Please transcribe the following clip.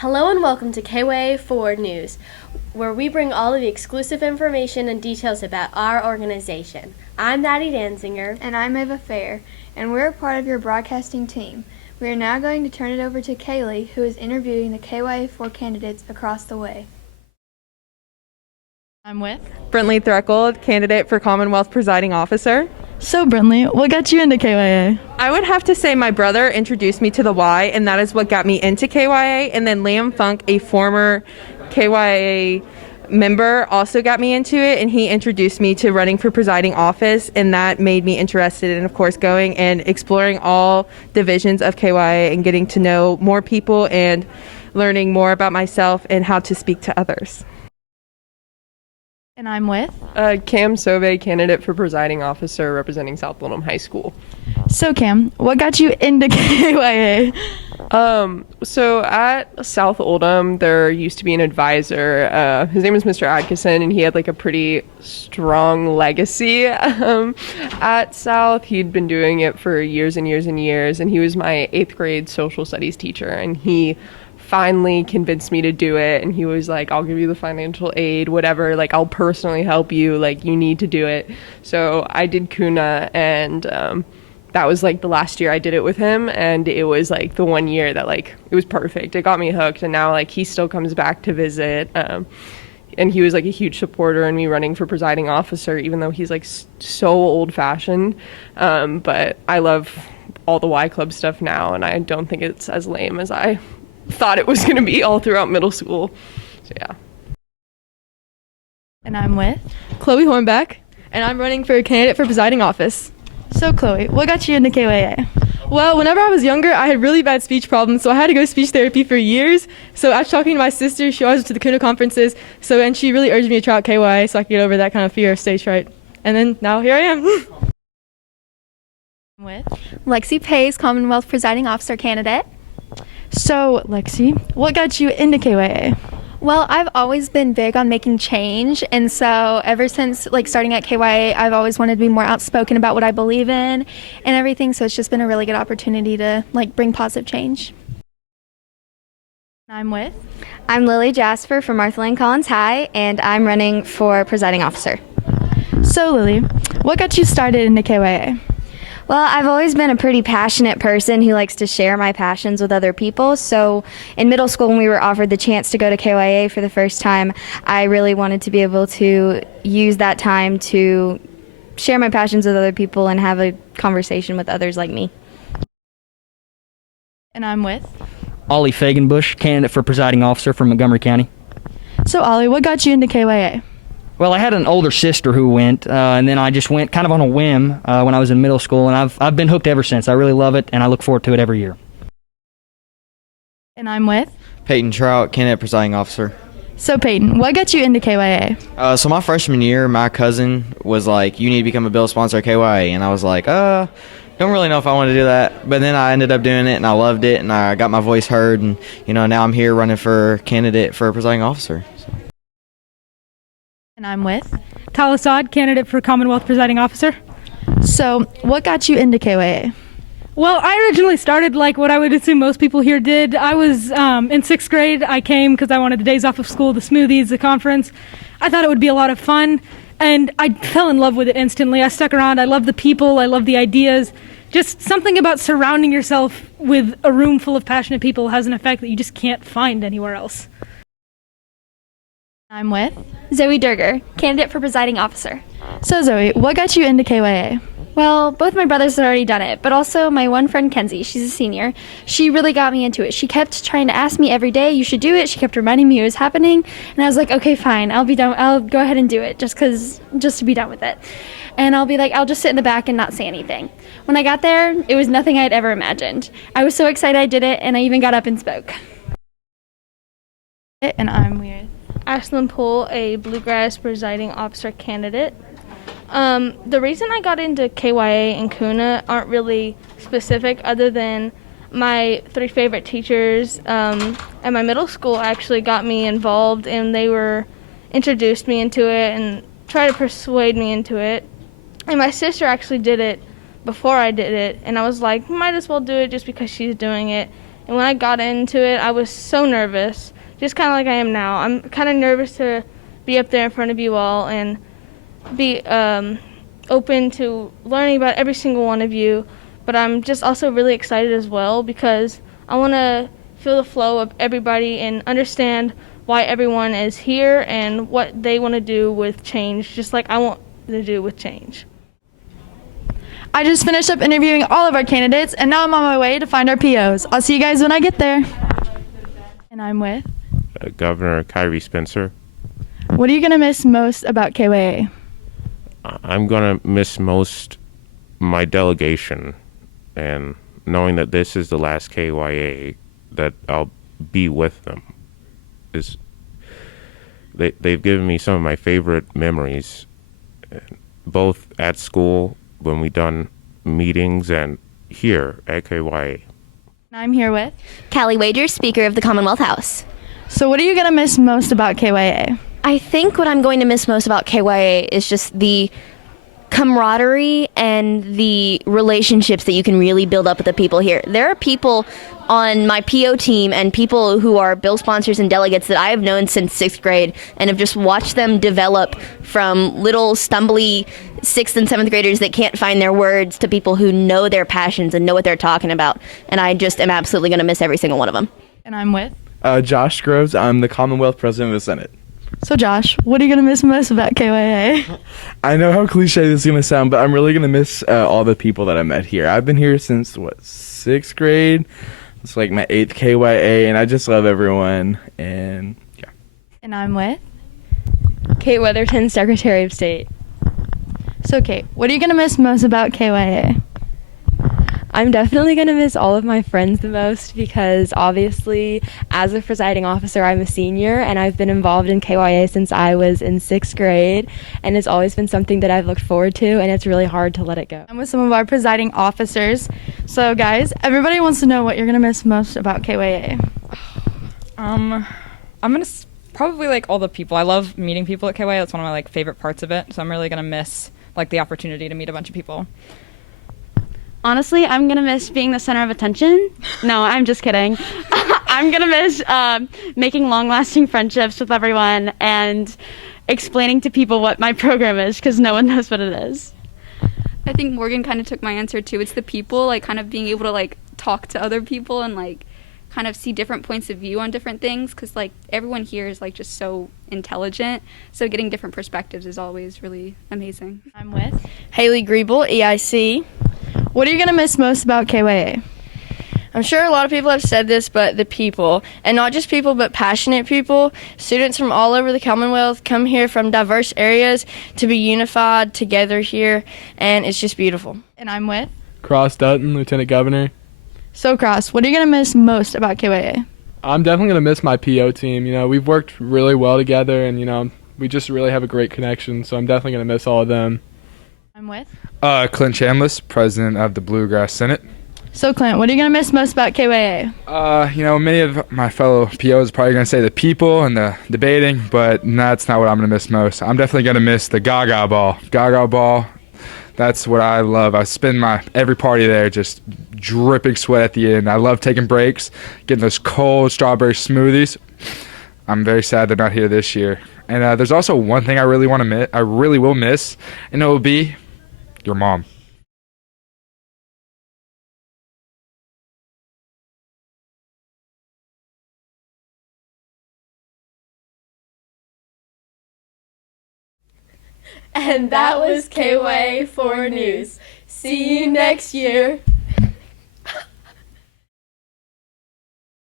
Hello and welcome to KYA4 News, where we bring all of the exclusive information and details about our organization. I'm Maddie Danzinger. And I'm Ava Fair, and we're a part of your broadcasting team. We are now going to turn it over to Kaylee, who is interviewing the KYA4 candidates across the way. I'm with Brentley Threckle, candidate for Commonwealth Presiding Officer. So Brentley, what got you into KYA? I would have to say my brother introduced me to the Y, and that is what got me into KYA. And then Liam Funk, a former KYA member, also got me into it, and he introduced me to running for presiding office, and that made me interested in, of course, going and exploring all divisions of KYA and getting to know more people and learning more about myself and how to speak to others. And I'm with Cam Sobe, candidate for presiding officer representing South Oldham High School. So Cam, what got you into KYA? So at South Oldham, there used to be an advisor. His name was Mr. Adkison, and he had like a pretty strong legacy at South. He'd been doing it for years and years and years, and he was my 8th grade social studies teacher, and he finally convinced me to do it. And he was like, I'll give you the financial aid, whatever, like I'll personally help you, like you need to do it. So I did Kuna, and that was like the last year I did it with him, and it was like the one year that like it was perfect. It got me hooked, and now like he still comes back to visit, and he was like a huge supporter in me running for presiding officer, even though he's like so old-fashioned. But I love all the Y Club stuff now, and I don't think it's as lame as I thought it was going to be all throughout middle school. So yeah. And I'm with Chloe Hornbach, and I'm running for a candidate for presiding office. So Chloe, what got you into KYA? Well, whenever I was younger, I had really bad speech problems, so I had to go to speech therapy for years. So after talking to my sister, she always went to the Kuna conferences, and she really urged me to try out KYA so I could get over that kind of fear of stage fright. And then now here I am. With Lexie Pay's Commonwealth Presiding Officer candidate. So Lexie, what got you into KYA? Well, I've always been big on making change, and so ever since like starting at KYA, I've always wanted to be more outspoken about what I believe in and everything, so it's just been a really good opportunity to like bring positive change. I'm with I'm Lily Jasper from Martha Lane Collins High, and I'm running for presiding officer. So Lily, what got you started into KYA? Well, I've always been a pretty passionate person who likes to share my passions with other people. So in middle school, when we were offered the chance to go to KYA for the first time, I really wanted to be able to use that time to share my passions with other people and have a conversation with others like me. And I'm with Ollie Bush, candidate for presiding officer from Montgomery County. So Ollie, what got you into KYA? Well, I had an older sister who went, and then I just went kind of on a whim when I was in middle school, and I've been hooked ever since. I really love it, and I look forward to it every year. And I'm with Peyton Trout, candidate presiding officer. So Peyton, what got you into KYA? So my freshman year, my cousin was like, you need to become a bill sponsor at KYA, and I was like, don't really know if I want to do that. But then I ended up doing it, and I loved it, and I got my voice heard, and now I'm here running for candidate for presiding officer. So. And I'm with Talasad, candidate for Commonwealth Presiding Officer. So what got you into KYA? Well, I originally started like what I would assume most people here did. I was in 6th grade. I came because I wanted the days off of school, the smoothies, the conference. I thought it would be a lot of fun, and I fell in love with it instantly. I stuck around. I love the people. I love the ideas. Just something about surrounding yourself with a room full of passionate people has an effect that you just can't find anywhere else. I'm with Zoe Durger, candidate for presiding officer. So Zoe, what got you into KYA? Well, both my brothers had already done it, but also my one friend Kenzie, she's a senior. She really got me into it. She kept trying to ask me every day, you should do it. She kept reminding me it was happening, and I was like, okay, fine, I'll go ahead and do it just to be done with it. And I'll be like, I'll just sit in the back and not say anything. When I got there, it was nothing I'd ever imagined. I was so excited I did it, and I even got up and spoke. And I'm with Ashlyn Poole, a Bluegrass presiding officer candidate. The reason I got into KYA and Kuna aren't really specific, other than my 3 favorite teachers at my middle school actually got me involved, and they introduced me into it and tried to persuade me into it. And my sister actually did it before I did it, and I was like, might as well do it just because she's doing it. And when I got into it, I was so nervous, just kind of like I am now. I'm kind of nervous to be up there in front of you all and be open to learning about every single one of you. But I'm just also really excited as well because I want to feel the flow of everybody and understand why everyone is here and what they want to do with change, just like I want to do with change. I just finished up interviewing all of our candidates, and now I'm on my way to find our POs. I'll see you guys when I get there. And I'm with Governor Kyrie Spencer. What are you going to miss most about KYA? I'm going to miss most my delegation and knowing that this is the last KYA that I'll be with them. They've given me some of my favorite memories, both at school when we done meetings and here at KYA. I'm here with Callie Wager, Speaker of the Commonwealth House. So what are you going to miss most about KYA? I think what I'm going to miss most about KYA is just the camaraderie and the relationships that you can really build up with the people here. There are people on my PO team and people who are bill sponsors and delegates that I have known since 6th grade and have just watched them develop from little stumbly 6th and 7th graders that can't find their words to people who know their passions and know what they're talking about. And I just am absolutely going to miss every single one of them. And I'm with Josh Groves. I'm the Commonwealth President of the Senate. So Josh, what are you going to miss most about KYA? I know how cliche this is going to sound, but I'm really going to miss all the people that I met here. I've been here since, 6th grade? It's like my 8th KYA, and I just love everyone, and yeah. And I'm with Kate Weatherton, Secretary of State. So Kate, what are you going to miss most about KYA? I'm definitely going to miss all of my friends the most because obviously as a presiding officer I'm a senior and I've been involved in KYA since I was in 6th grade and it's always been something that I've looked forward to and it's really hard to let it go. I'm with some of our presiding officers. So guys, everybody wants to know what you're going to miss most about KYA. I'm going to probably like all the people. I love meeting people at KYA. That's one of my like favorite parts of it. So I'm really going to miss like the opportunity to meet a bunch of people. Honestly, I'm going to miss being the center of attention. No, I'm just kidding. I'm going to miss making long-lasting friendships with everyone and explaining to people what my program is because no one knows what it is. I think Morgan kind of took my answer too. It's the people, like kind of being able to like talk to other people and like kind of see different points of view on different things because like everyone here is like just so intelligent. So getting different perspectives is always really amazing. I'm with Haley Griebel, EIC. What are you going to miss most about KYA? I'm sure a lot of people have said this, but the people, and not just people, but passionate people. Students from all over the Commonwealth come here from diverse areas to be unified together here, and it's just beautiful. And I'm with Cross Dutton, Lieutenant Governor. So Cross, what are you going to miss most about KYA? I'm definitely going to miss my PO team. You know, we've worked really well together, and, you know, we just really have a great connection, so I'm definitely going to miss all of them. I'm with Clint Chambliss, President of the Bluegrass Senate. So Clint, what are you going to miss most about KYA? You know, many of my fellow POs are probably going to say the people and the debating, but that's not what I'm going to miss most. I'm definitely going to miss the Gaga Ball. Gaga Ball, that's what I love. I spend my every party there just dripping sweat at the end. I love taking breaks, getting those cold strawberry smoothies. I'm very sad they're not here this year. And there's also one thing I really want to miss. I really will miss, and it will be your mom. And that was KY4 News. See you next year.